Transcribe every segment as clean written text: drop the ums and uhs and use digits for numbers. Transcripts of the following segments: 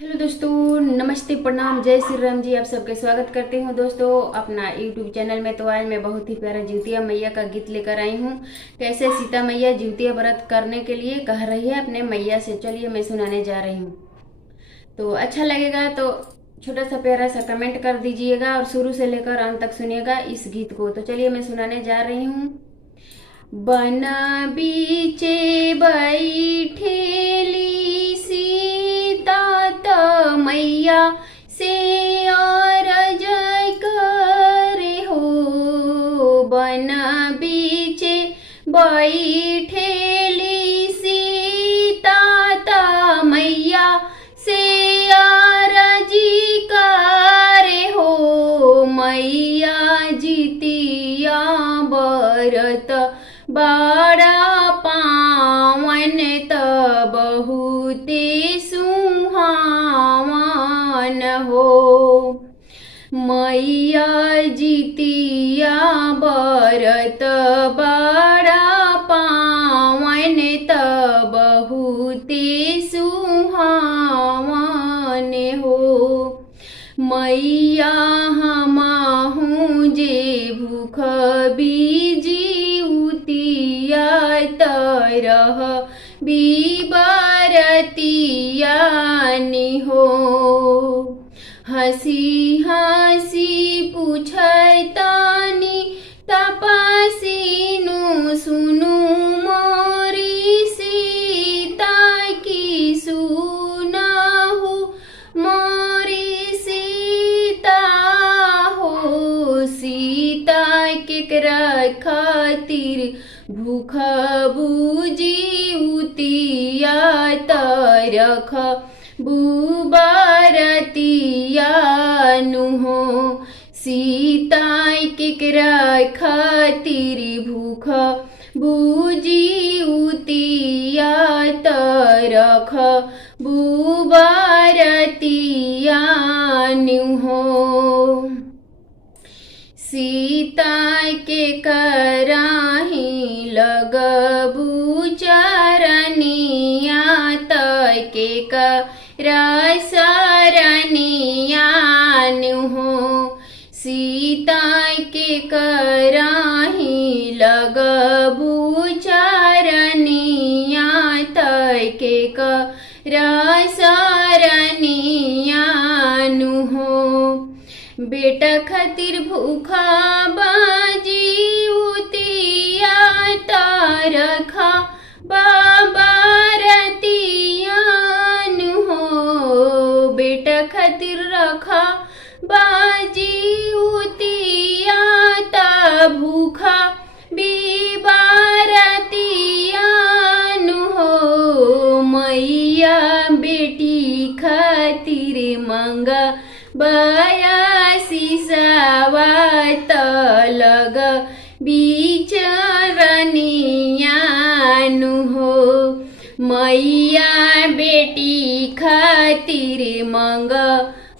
Hello दोस्तों, नमस्ते, प्रणाम, जय श्री राम जी। आप सबके स्वागत करती हूँ दोस्तों अपना यूट्यूब चैनल में। तो आज मैं बहुत ही प्यारा जिउतिया मैया का गीत लेकर आई हूँ। कैसे सीता मैया जिउतिया व्रत करने के लिए कह रही है अपने मैया से, चलिए मैं सुनाने जा रही हूँ। तो अच्छा लगेगा तो छोटा सा प्यारा सा कमेंट कर दीजिएगा और शुरू से लेकर अंत तक सुनिएगा इस गीत को। तो चलिए मैं सुनाने जा रही हूँ। बन बीचे बैठेली सीता त मैया से अरज करे हो। बन बीचे बैठेली सीता त मैया से अरजी करे हो। मैया जितिया बरत बड़ा पावन त बहुते सुहावन हो। मैया जितिया बरत बड़ा पावन त बहुते सुहावन हो। मैया हमाहूँ जे भूख बीजिउतिया तरह बीबरतिया निहो। हंसी हंसी पूछतानी तपसीनु सुनु मोरी सीता की सुनाहु मोरी सीता हो। सीता केकरा खातिर भूख बुझिउतिया तरख बुबरतिया नुहो। सीता केकरा खातिर भूख बुझिउतिया तरख बुबरतिया नुहो। सीता के कराही लगबू चरनिया तके करसरनिया नुहो। सीता के कराही लगबू चरनिया तके करसरनिया नुहो। बेटा खातिर भूखा बाजिउतिया तरखा बाबरतिया नुहो। बेटा खातिर रखा बाजिउतिया त भूखा बीबरतिया नुहो। मैया बेटी खातिर मंगा बयासी सवात लग बिचरनिया नुहो। मैया बेटी खातिर मंग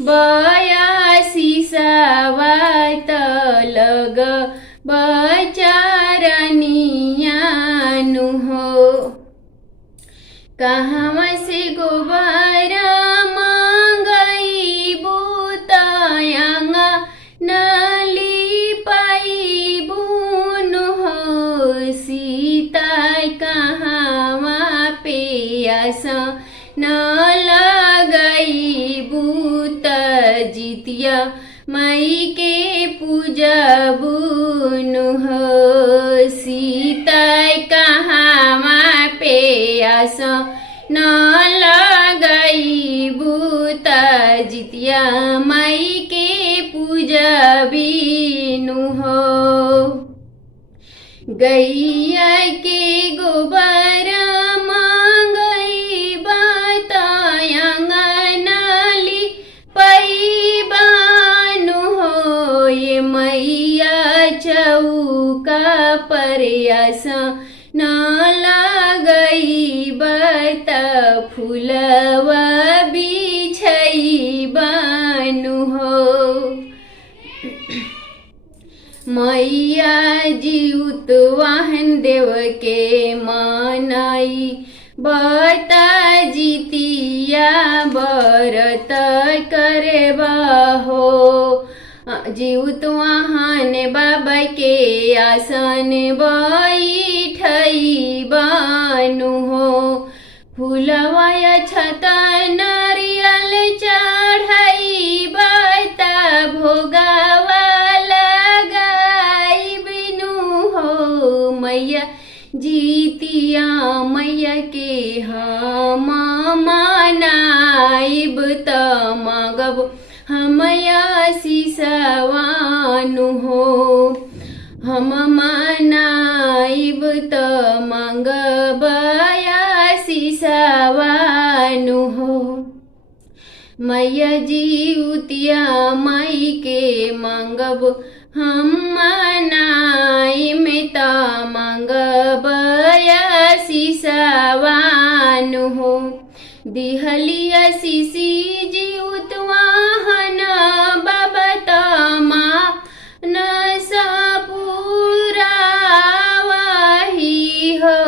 बयासी सवात लग बचरनिया नुहो। कहाँ से गोबर मांगई बुतायंगा नाली पाई बुन हो। सीता कहाँ पे आसा न लगई बूत जितिया मई के पूजा बुन हो। सीता कहाँ पे आसा न लगई बूत जितिया मई के पूजा बीनु हो। गैया के गोबर मांगई बतायंगा नाली पैबानु हो। ये मैया चौका पर आसा न लगई बत फूलवा बिछई बानु हो। मैया जीउत वाहन देव के मानाई बता जितिया बरत करबा हो। जीउत वहान बाबा के आसन बैठई बानु हो। फूलवाया छता नारियल चढ़ाई बता भोगावा लगाई बिनु हो। मैया जितिया मैया के हम मनाइब त मगब हमया सिसवानु हो। हम मनाइब त मंगबया सिसवानु हो। मैया जिउतिया मई के मंगब हम मनाई में त मंगबया सिसवानु हो। दिहलिया सिसी जिउत वाहन बाबा तमा न सपूरा वही हो।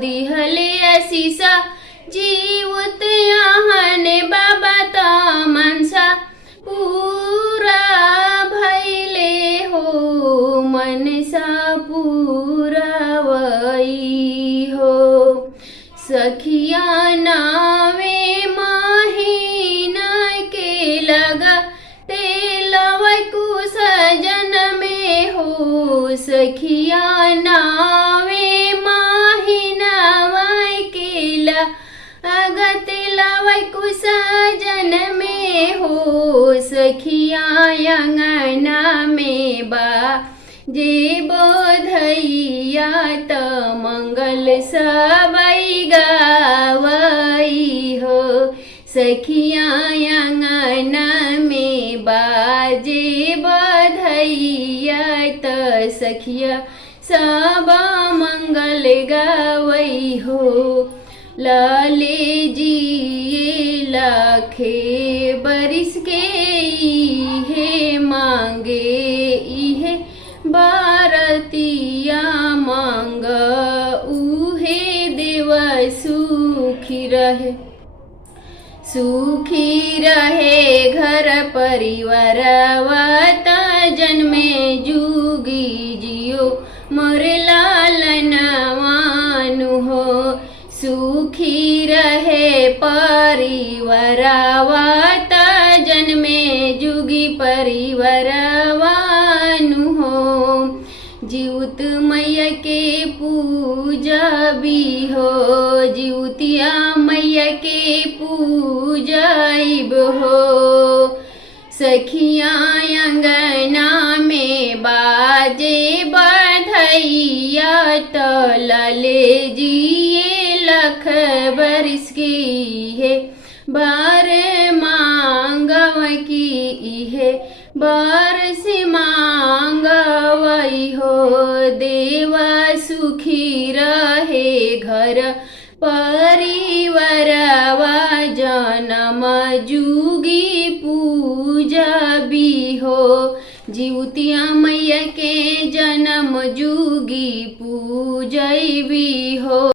दिहलिया सिसा जीवत यहन बाबा तमनसा पूरा भैले हो। मनसा पूरा वही हो। सखिया नावे महीना के लगा तेलवै कुसजन में हो। सखिया नावे महीना के लगा तेलवै कुसजन में हो। सखिया अंगना में बा जे बोधैया त मंगल सबई गावई हो। सखिया अंगना में बाजे बधैया त सखिया सब मंगल गावई हो। लाले जिए लाखे बरिस के इहे मांगे इहे बारतिया मांग उहे देवा सुखी रहे। सुखी रहे घर परिवार वाता जन्मे जुगी जियो मोर लालनवानु हो। सुखी रहे परिवार वाता जन्मे जुगी परिवारवानु हो। जीउत मैया के पूजा भी हो। जीउतिया मैया के पूजाइब हो। सखिया अंगना में बाजे बधैया त लाले जिए लख बरिस की है बार मांगव की इहे बार से मांगवई हो। देवा सुखी रहे घर परिवारवा जनम जुगी पूजा भी हो। जीउतिया मैया के जन्म जुगी पूजई भी हो।